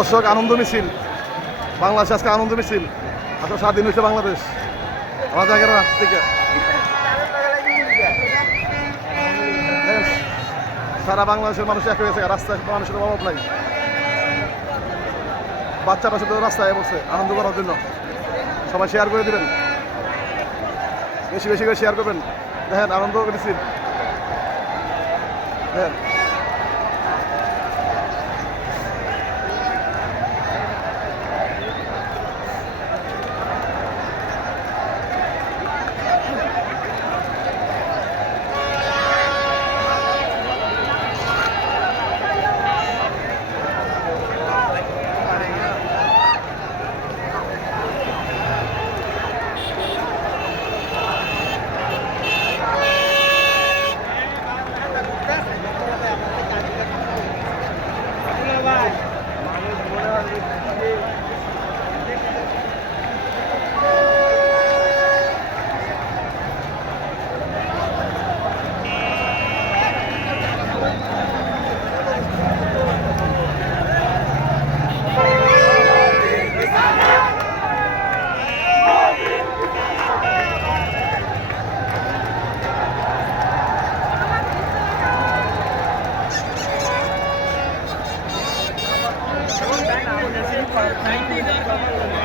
দর্শক আনন্দ মিছিল, বাংলাদেশ আজকে আনন্দ মিছিল। আসলে স্বাধীন হয়েছে বাংলাদেশ রাজাকারের হাত থেকে। সারা বাংলাদেশের মানুষ এক হয়েছে, রাস্তায় মানুষের অভাব নাই। বাচ্চারা শুধু রাস্তায় বসে আনন্দ করার জন্য। সবাই শেয়ার করে দেবেন, বেশি বেশি করে শেয়ার করবেন। দেখেন আনন্দ মিছিল, দেখেন।